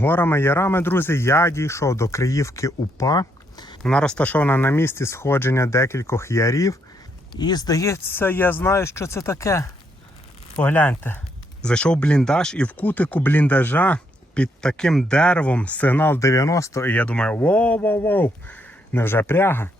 Горами ярами, друзі, я дійшов до Криївки УПА. Вона розташована на місці сходження декількох ярів. І здається, я знаю, що це таке. Погляньте. Зайшов бліндаж і в кутику бліндажа під таким деревом сигнал 90. І я думаю, воу-воу-воу, невже пряга?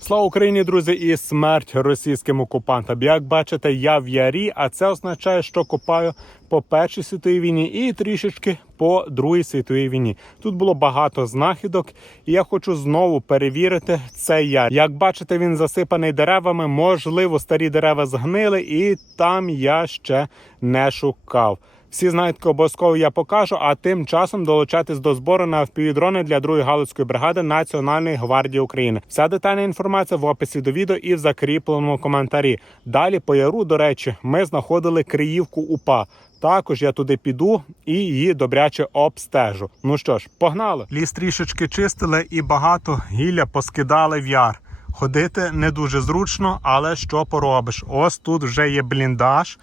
Слава Україні, друзі, і смерть російським окупантам. Як бачите, я в ярі, а це означає, що копаю по Першій світовій війні і трішечки по Другій світовій війні. Тут було багато знахідок, і я хочу знову перевірити цей яр. Як бачите, він засипаний деревами. Можливо, старі дерева згнили, і там я ще не шукав. Всі знахідки обов'язково я покажу, а тим часом долучатись до збору на впівдрони для другої галицької бригади Національної гвардії України. Вся детальна інформація в описі до відео і в закріпленому коментарі. Далі по яру, до речі, ми знаходили Криївку УПА. Також я туди піду і її добряче обстежу. Ну що ж, погнали! Ліс трішечки чистили і багато гілля поскидали в яр. Ходити не дуже зручно, але що поробиш? Ось тут вже є бліндаж,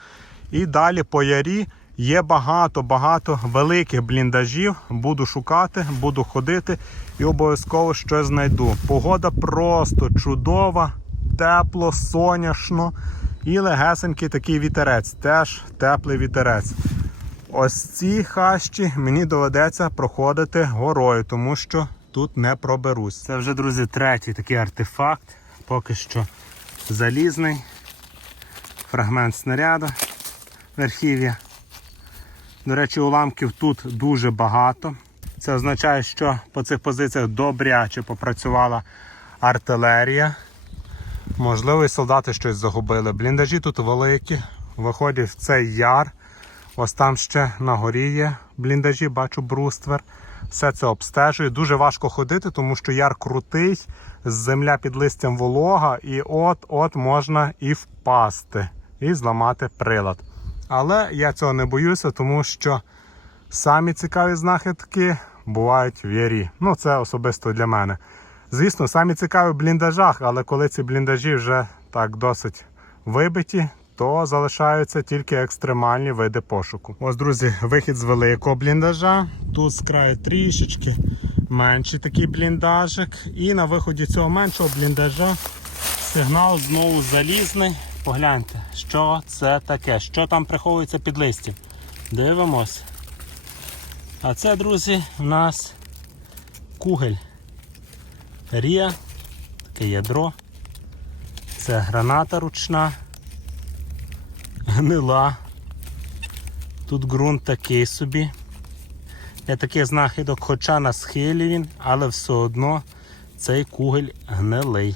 і далі по ярі. Є багато-багато великих бліндажів. Буду шукати, буду ходити і обов'язково щось знайду. Погода просто чудова, тепло, соняшно і легесенький такий вітерець. Теж теплий вітерець. Ось ці хащі мені доведеться проходити горою, тому що тут не проберусь. Це вже, друзі, третій такий артефакт. Поки що залізний. Фрагмент снаряду верхів'я. До речі, уламків тут дуже багато. Це означає, що по цих позиціях добряче попрацювала артилерія. Можливо, і солдати щось загубили. Бліндажі тут великі. Виходять в цей яр. Ось там ще на горі є бліндажі, бачу бруствер. Все це обстежую. Дуже важко ходити, тому що яр крутий, земля під листям волога, і от-от можна і впасти, і зламати прилад. Але я цього не боюся, тому що самі цікаві знахідки бувають в ярі. Ну, це особисто для мене. Звісно, самі цікаві в бліндажах, але коли ці бліндажі вже так досить вибиті, то залишаються тільки екстремальні види пошуку. Ось, друзі, вихід з великого бліндажа. Тут з краю трішечки менший такий бліндажик. І на виході цього меншого бліндажа сигнал знову залізний. Погляньте, що це таке, що там приховується під листям. Дивимось. А це, друзі, у нас кугель. Рія, таке ядро. Це граната ручна, гнила. Тут ґрунт такий собі. Я таких знахідок, хоча на схилі він, але все одно цей кугель гнилий.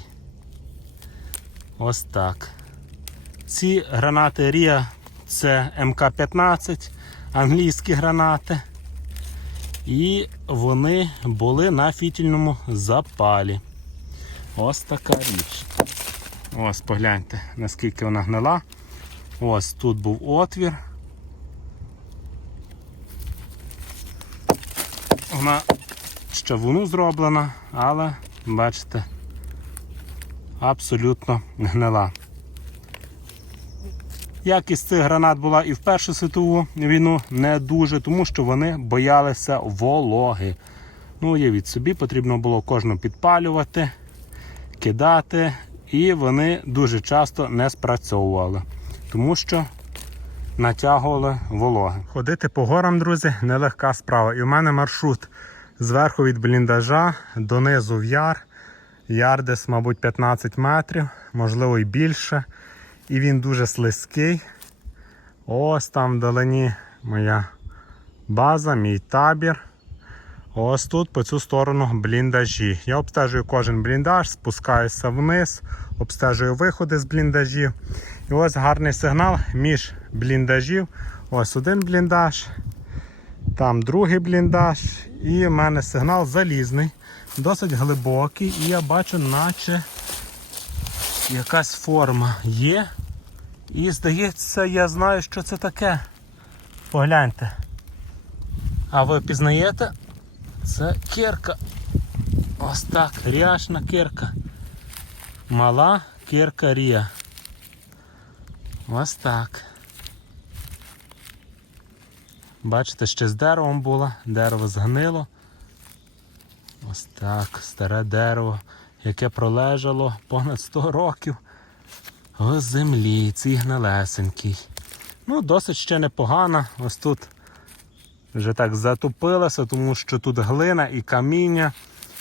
Ось так. Ці гранати Рія це МК-15, англійські гранати. І вони були на фітільному запалі. Ось така річ. Ось погляньте, наскільки вона гнила. Ось тут був отвір. Вона з чавуну зроблена, але, бачите, абсолютно гнила. Якість цих гранат була і в Першу світову війну не дуже, тому що вони боялися вологи. Ну, уявіть собі, потрібно було кожну підпалювати, кидати, і вони дуже часто не спрацьовували, тому що натягували вологи. Ходити по горам, друзі, нелегка справа. І у мене маршрут зверху від бліндажа донизу в яр. Яр десь, мабуть, 15 метрів, можливо і більше. І він дуже слизький. Ось там вдалині моя база, мій табір. Ось тут по цю сторону бліндажі. Я обстежую кожен бліндаж, спускаюся вниз, обстежую виходи з бліндажів. І ось гарний сигнал між бліндажів. Ось один бліндаж, там другий бліндаж. І в мене сигнал залізний, досить глибокий. І я бачу, наче якась форма є. І здається, я знаю, що це таке. Погляньте. А ви пізнаєте? Це кирка. Ось так, ряшна кирка. Мала кирка рія. Ось так. Бачите, ще з деревом було, дерево згнило. Ось так, старе дерево, яке пролежало понад 100 років у землі, цій гнилесенький. Ну, досить ще непогано. Ось тут вже так затопилося, тому що тут глина і каміння.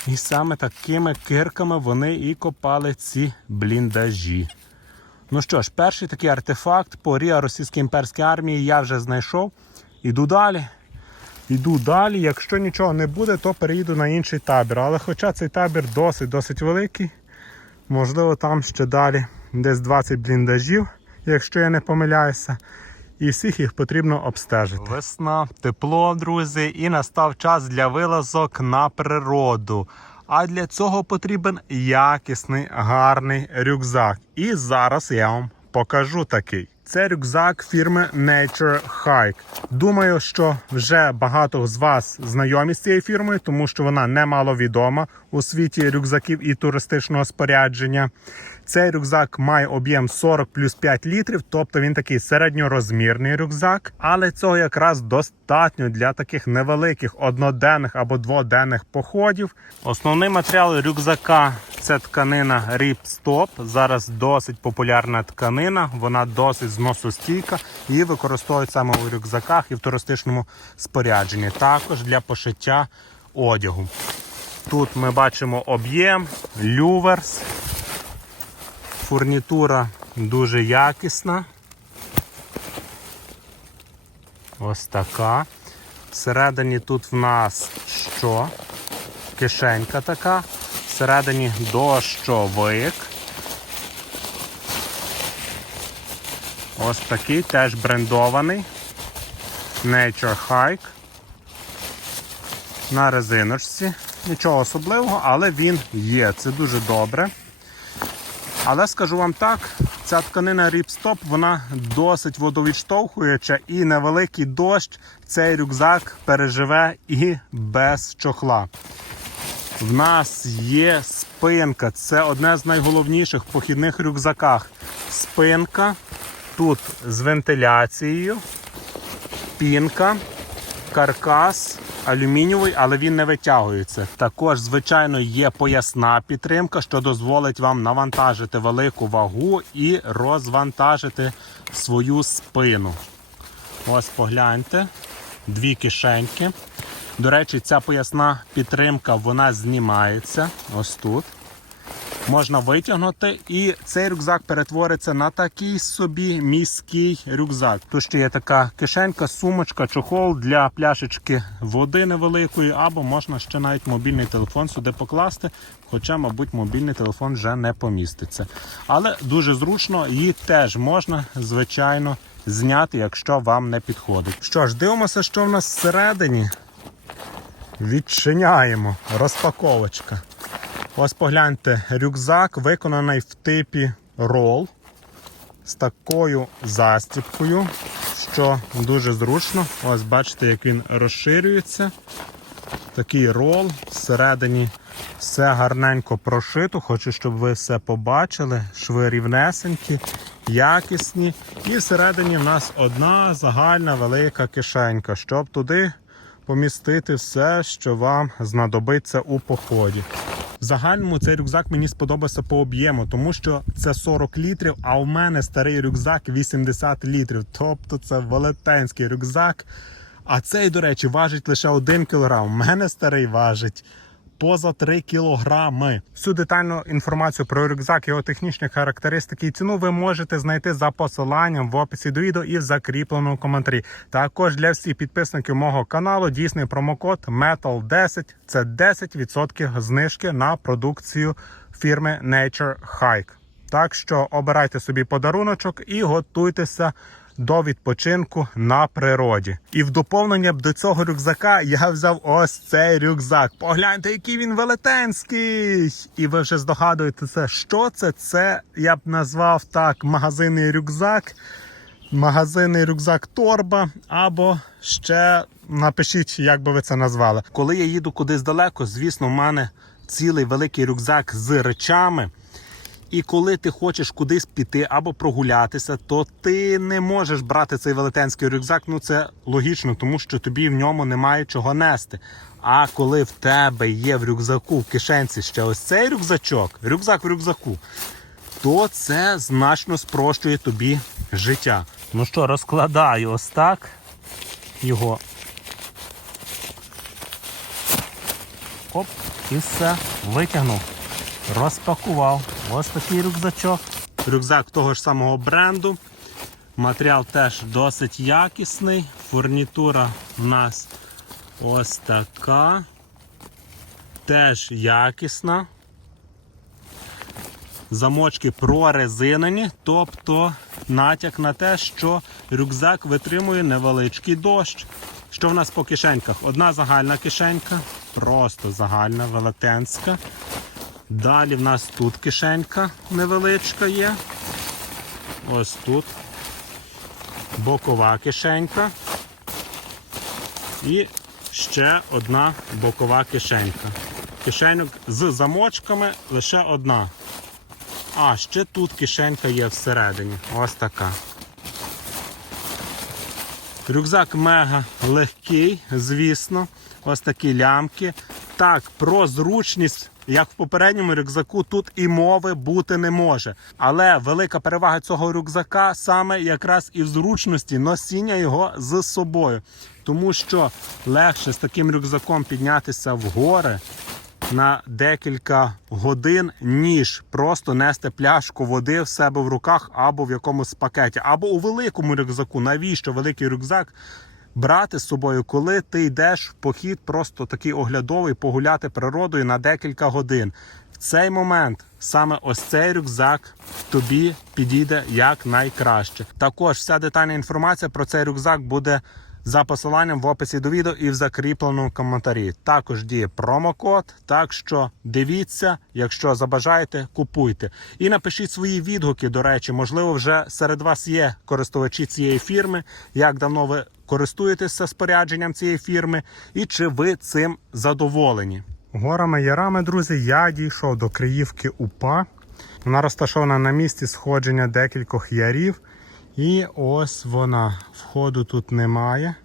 І саме такими кирками вони і копали ці бліндажі. Ну що ж, перший такий артефакт по Ріа Російській імперській армії я вже знайшов. Іду далі. Іду далі. Якщо нічого не буде, то переїду на інший табір. Але хоча цей табір досить досить великий, можливо, там ще далі десь 20 бліндажів, якщо я не помиляюся. І всіх їх потрібно обстежити. Весна, тепло, друзі, і настав час для вилазок на природу. А для цього потрібен якісний, гарний рюкзак. І зараз я вам покажу такий. Це рюкзак фірми Nature Hike. Думаю, що вже багато з вас знайомі з цією фірмою, тому що вона немало відома у світі рюкзаків і туристичного спорядження. Цей рюкзак має об'єм 40 плюс 5 літрів, тобто він такий середньорозмірний рюкзак, але цього якраз достатньо для таких невеликих одноденних або дводенних походів. Основний матеріал рюкзака це тканина Ripstop. Зараз досить популярна тканина, вона досить зносостійка і використовується саме у рюкзаках і в туристичному спорядженні. Також для пошиття одягу. Тут ми бачимо об'єм, люверс. Фурнітура дуже якісна. Ось така. Всередині тут в нас що? Кишенька така. Всередині дощовик. Ось такий теж брендований. Nature Hike. На резиночці. Нічого особливого, але він є. Це дуже добре. Але скажу вам так, ця тканина Ripstop, вона досить водовідштовхуюча і невеликий дощ цей рюкзак переживе і без чохла. В нас є спинка. Це одне з найголовніших похідних рюкзаках. Спинка тут з вентиляцією, пінка, каркас. Алюмінієвий, але він не витягується. Також, звичайно, є поясна підтримка, що дозволить вам навантажити велику вагу і розвантажити свою спину. Ось погляньте, дві кишеньки. До речі, ця поясна підтримка вона знімається ось тут. Можна витягнути, і цей рюкзак перетвориться на такий собі міський рюкзак. Тут ще є така кишенька, сумочка, чохол для пляшечки води невеликої, або можна ще навіть мобільний телефон сюди покласти. Хоча, мабуть, мобільний телефон вже не поміститься. Але дуже зручно, її теж можна, звичайно, зняти, якщо вам не підходить. Що ж, дивимося, що в нас всередині. Відчиняємо. Розпаковочка. Ось погляньте, рюкзак виконаний в типі рол з такою застібкою, що дуже зручно. Ось бачите, як він розширюється. Такий рол. Всередині все гарненько прошито. Хочу, щоб ви все побачили. Шви рівнесенькі, якісні. І всередині в нас одна загальна велика кишенька, щоб туди помістити все, що вам знадобиться у поході. В загальному цей рюкзак мені сподобався по об'єму, тому що це 40 літрів, а у мене старий рюкзак 80 літрів. Тобто це велетенський рюкзак. А цей, до речі, важить лише 1 кг. У мене старий важить поза 3 кілограми. Всю детальну інформацію про рюкзак, його технічні характеристики і ціну ви можете знайти за посиланням в описі до відео і в закріпленому коментарі. Також для всіх підписників мого каналу дійсний промокод METAL10 це 10% знижки на продукцію фірми Nature Hike. Так що обирайте собі подаруночок і готуйтеся до відпочинку на природі. І в доповнення до цього рюкзака я взяв ось цей рюкзак. Погляньте, який він велетенський! І ви вже здогадуєтеся, що це? Це я б назвав так магазинний рюкзак, магазинний рюкзак торба, або ще напишіть, як би ви це назвали. Коли я їду кудись далеко, звісно, в мене цілий великий рюкзак з речами. І коли ти хочеш кудись піти або прогулятися, то ти не можеш брати цей велетенський рюкзак. Ну це логічно, тому що тобі в ньому немає чого нести. А коли в тебе є в рюкзаку в кишенці ще ось цей рюкзачок, рюкзак в рюкзаку, то це значно спрощує тобі життя. Ну що, розкладаю ось так його. Оп, і все, витягнув, розпакував. Ось такий рюкзачок. Рюкзак того ж самого бренду. Матеріал теж досить якісний. Фурнітура в нас ось така. Теж якісна. Замочки прорезинені, тобто натяк на те, що рюкзак витримує невеличкий дощ. Що в нас по кишеньках? Одна загальна кишенька, просто загальна, велетенська. Далі в нас тут кишенька невеличка є. Ось тут бокова кишенька. І ще одна бокова кишенька. Кишеньок з замочками лише одна. А, ще тут кишенька є всередині. Ось така. Рюкзак мега легкий, звісно. Ось такі лямки. Так, про зручність, як в попередньому рюкзаку, тут і мови бути не може. Але велика перевага цього рюкзака саме якраз і в зручності носіння його з собою. Тому що легше з таким рюкзаком піднятися в гори на декілька годин, ніж просто нести пляшку води в себе в руках або в якомусь пакеті, або у великому рюкзаку. Навіщо великий рюкзак брати з собою, коли ти йдеш в похід, просто такий оглядовий, погуляти природою на декілька годин. В цей момент саме ось цей рюкзак тобі підійде як найкраще. Також вся детальна інформація про цей рюкзак буде за посиланням в описі до відео і в закріпленому коментарі. Також діє промокод, так що дивіться, якщо забажаєте, купуйте. І напишіть свої відгуки. До речі, можливо, вже серед вас є користувачі цієї фірми. Як давно ви користуєтеся спорядженням цієї фірми, і чи ви цим задоволені? Горами ярами, друзі, я дійшов до Криївки УПА. Вона розташована на місці сходження декількох ярів. І ось вона. Входу тут немає.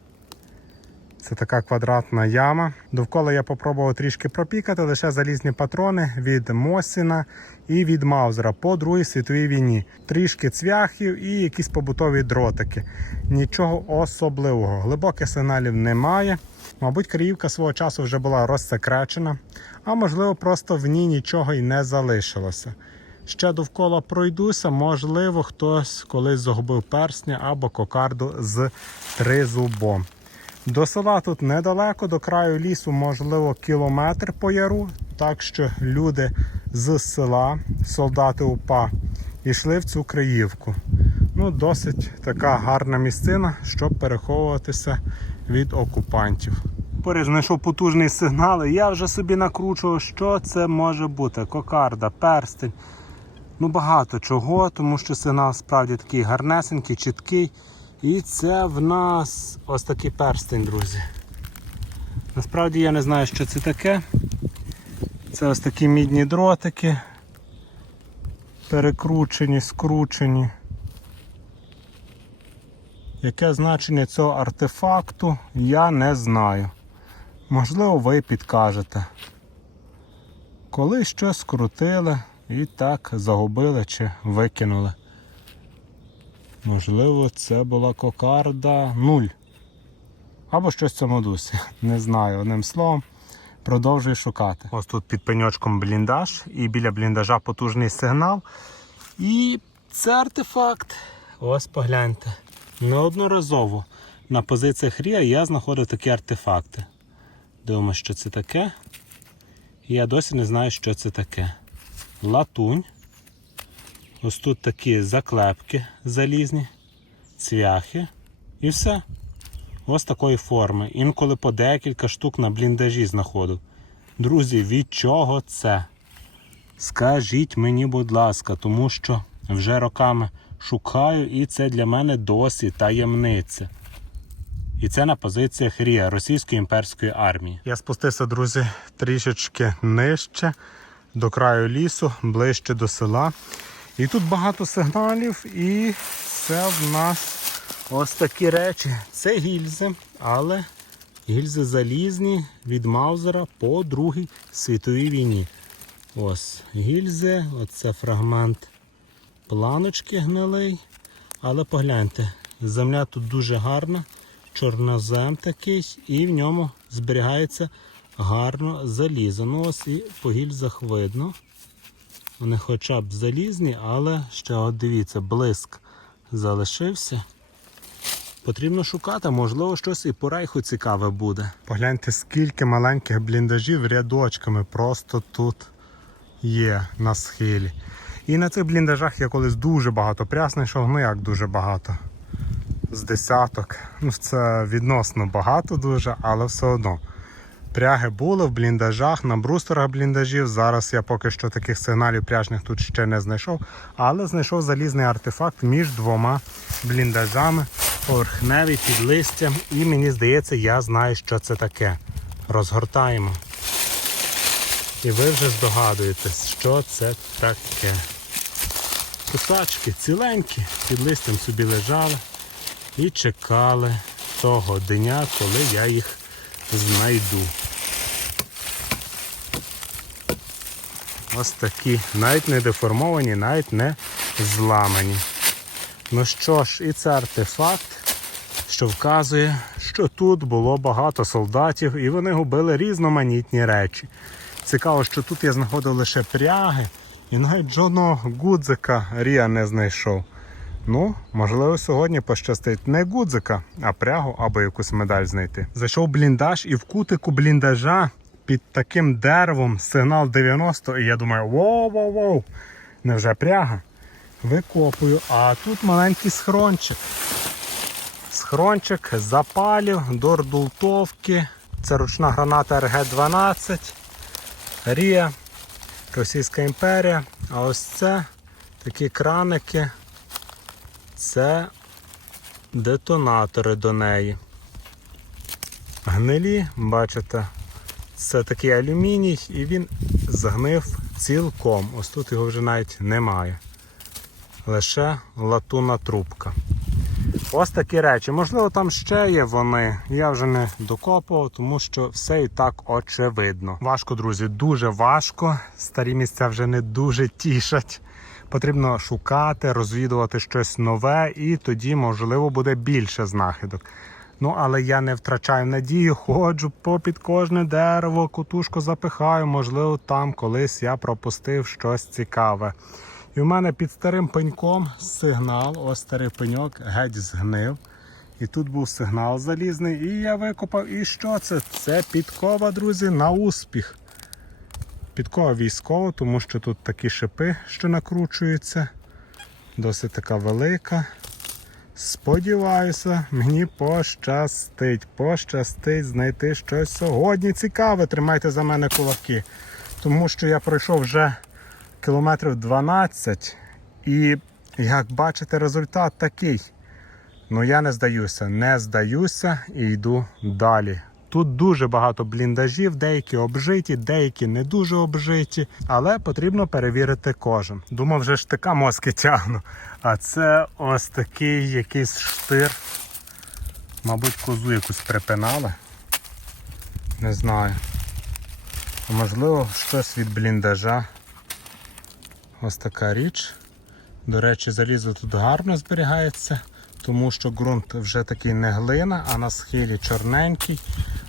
Це така квадратна яма. Довкола я попробував трішки пропікати, лише залізні патрони від Мосіна і від Маузера по Другій світовій війні. Трішки цвяхів і якісь побутові дротики. Нічого особливого. Глибоких сигналів немає. Мабуть, Криївка свого часу вже була розсекречена, а можливо, просто в ній нічого й не залишилося. Ще довкола пройдуся, можливо, хтось колись загубив персня або кокарду з тризубом. До села тут недалеко, до краю лісу, можливо, кілометр по яру. Так що люди з села, солдати УПА, йшли в цю Криївку. Ну, досить така гарна місцина, щоб переховуватися від окупантів. Поряд знайшов потужний сигнал, і я вже собі накручував, що це може бути. Кокарда, перстень. Ну, багато чого, тому що сигнал справді такий гарнесенький, чіткий. І це в нас ось такий перстень, друзі. Насправді я не знаю, що це таке. Це ось такі мідні дротики. Перекручені, скручені. Яке значення цього артефакту, я не знаю. Можливо, ви підкажете. Коли щось скрутили і так загубили чи викинули. Можливо, це була кокарда 0. Або щось в цьому дусі. Не знаю. Одним словом, продовжую шукати. Ось тут під пеньочком бліндаж, і біля бліндажа потужний сигнал. І це артефакт. Ось погляньте. Неодноразово на позиціях Рія я знаходив такі артефакти. Дивимося, що це таке. Я досі не знаю, що це таке. Латунь. Ось тут такі заклепки залізні, цвяхи і все. Ось такої форми. Інколи по декілька штук на бліндажі знаходив. Друзі, від чого це? Скажіть мені, будь ласка, тому що вже роками шукаю, і це для мене досі таємниця. І це на позиціях РІА Російської імперської армії. Я спустився, друзі, трішечки нижче. до краю лісу, ближче до села. І тут багато сигналів, і це в нас ось такі речі. Це гільзи, але гільзи залізні від Маузера по Другій світовій війні. Ось гільзи, оце фрагмент планочки гнилий. Але погляньте, земля тут дуже гарна, чорнозем такий, і в ньому зберігається гарно залізо. Ну ось і по гільзах видно. Вони хоча б залізні, але ще от дивіться, блиск залишився. Потрібно шукати, можливо, щось і по рейху цікаве буде. Погляньте, скільки маленьких бліндажів рядочками просто тут є на схилі. І на цих бліндажах я колись дуже багато пряс знайшов, ну як дуже багато. З десяток. Ну, це відносно багато дуже, але все одно. Пряги були в бліндажах, на брустерах бліндажів. Зараз я поки що таких сигналів пряжних тут ще не знайшов, але знайшов залізний артефакт між двома бліндажами, поверхневий під листям. І мені здається, я знаю, що це таке. Розгортаємо. І ви вже здогадуєтесь, що це таке. Кусачки ціленькі, під листям собі лежали і чекали того дня, коли я їх знайду. Ось такі, навіть не деформовані, навіть не зламані. Ну що ж, і це артефакт, що вказує, що тут було багато солдатів і вони губили різноманітні речі. Цікаво, що тут я знаходив лише пряги і навіть жодного гудзика Рія не знайшов. Ну, можливо, сьогодні пощастить не гудзика, а прягу або якусь медаль знайти. Зайшов бліндаж і в кутику бліндажа під таким деревом сигнал 90, і я думаю, воу-воу-воу, невже пряга? Викопую, а тут маленький схрончик. Схрончик запалів до рдултовки. Це ручна граната РГ-12. Рія, Російська імперія. А ось це такі краники. Це детонатори до неї. Гнилі, бачите, це такий алюміній і він згнив цілком. Ось тут його вже навіть немає. Лише латунна трубка. Ось такі речі. Можливо, там ще є вони. Я вже не докопував, тому що все і так очевидно. Важко, друзі, дуже важко. Старі місця вже не дуже тішать. Потрібно шукати, розвідувати щось нове, і тоді, можливо, буде більше знахідок. Ну, але я не втрачаю надію, ходжу попід кожне дерево, кутушку запихаю. Можливо, там колись я пропустив щось цікаве. І в мене під старим пеньком сигнал, ось старий пеньок, геть згнив. І тут був сигнал залізний, і я викопав. І що це? Це підкова, друзі, на успіх. Підкова військова, тому що тут такі шипи, що накручуються. Досить така велика. Сподіваюся, мені пощастить. Пощастить знайти щось сьогодні цікаве. Тримайте за мене кулаки. Тому що я пройшов вже кілометрів 12 і, як бачите, результат такий. Ну я не здаюся, не здаюся і йду далі. Тут дуже багато бліндажів, деякі обжиті, деякі не дуже обжиті, але потрібно перевірити кожен. Думав, вже штика мозки тягну. А це ось такий якийсь штир. Мабуть, козу якусь припинали. Не знаю. Можливо, щось від бліндажа. Ось така річ. До речі, залізо тут гарно зберігається, тому що ґрунт вже такий не глина, а на схилі чорненький.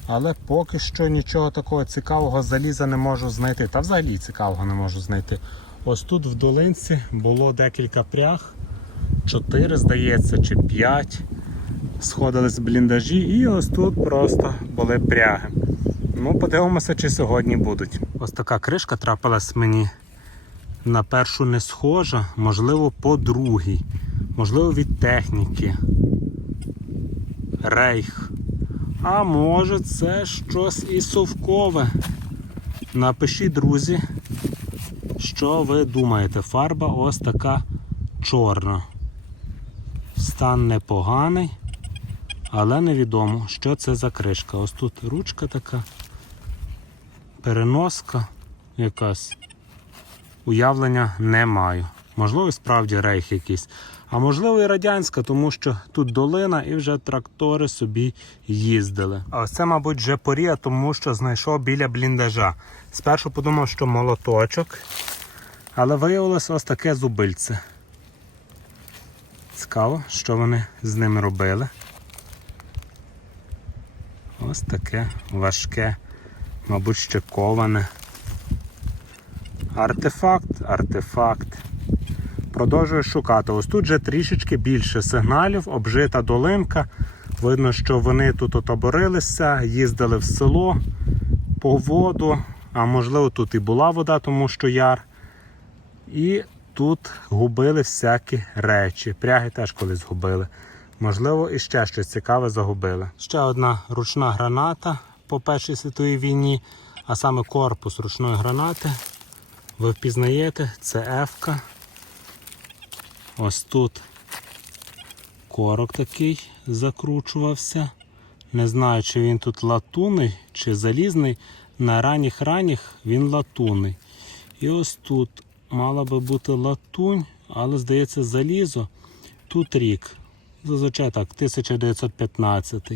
Але поки що нічого такого цікавого заліза не можу знайти. Та взагалі цікавого не можу знайти. Ось тут в долинці було декілька пряг. Чотири, здається, чи п'ять. Сходили з бліндажі і ось тут просто були пряги. Ну, подивимося, чи сьогодні будуть. Ось така кришка трапилась мені на першу не схожа, можливо, по другій, можливо, від техніки. Рейх. А може це щось і совкове. Напишіть, друзі, що ви думаєте. Фарба ось така чорна. Стан непоганий, але невідомо, що це за кришка. Ось тут ручка така, переноска якась. уявлення не маю. Можливо, справді рейх якийсь. А можливо, і радянська, тому що тут долина і вже трактори собі їздили. А ось це, мабуть, вже порія, тому що знайшов біля бліндажа. Спершу подумав, що молоточок, але виявилось ось таке зубильце. Цікаво, що вони з ним робили. Ось таке важке, мабуть, ще коване. Артефакт, артефакт. Продовжую шукати. Ось тут же трішечки більше сигналів, обжита долинка. Видно, що вони тут отоборилися, їздили в село по воду, а можливо тут і була вода, тому що яр. І тут губили всякі речі. Пряги теж колись губили. Можливо, і ще щось цікаве загубили. Ще одна ручна граната по Першій світовій війні, а саме корпус ручної гранати. Ви впізнаєте, це F-ка. Ось тут корок такий закручувався. Не знаю, чи він тут латунний чи залізний. На ранніх ранніх він латунний. І ось тут мала би бути латунь, але здається залізо. Тут рік. Зазвичай так, 1915.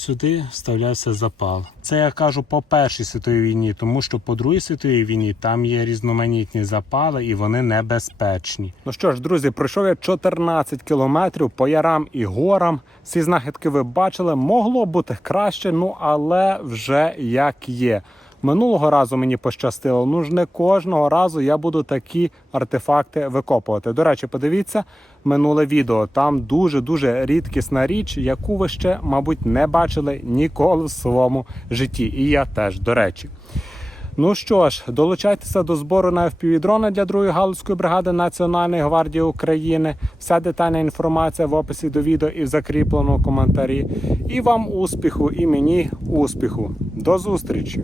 Сюди вставлявся запал. Це я кажу по Першій світовій війні, тому що по Другій світовій війні там є різноманітні запали і вони небезпечні. Ну що ж, друзі, пройшов я 14 кілометрів по ярам і горам. Ці знахідки ви бачили, могло бути краще, ну але вже як є. Минулого разу мені пощастило. Ну ж не кожного разу я буду такі артефакти викопувати. До речі, подивіться минуле відео. Там дуже дуже рідкісна річ, яку ви ще, мабуть, не бачили ніколи в своєму житті. І я теж, до речі. Ну що ж, долучайтеся до збору на FPV-дрона для другої галузької бригади Національної гвардії України. Вся детальна інформація в описі до відео і в закріпленому коментарі. І вам успіху, і мені успіху. До зустрічі!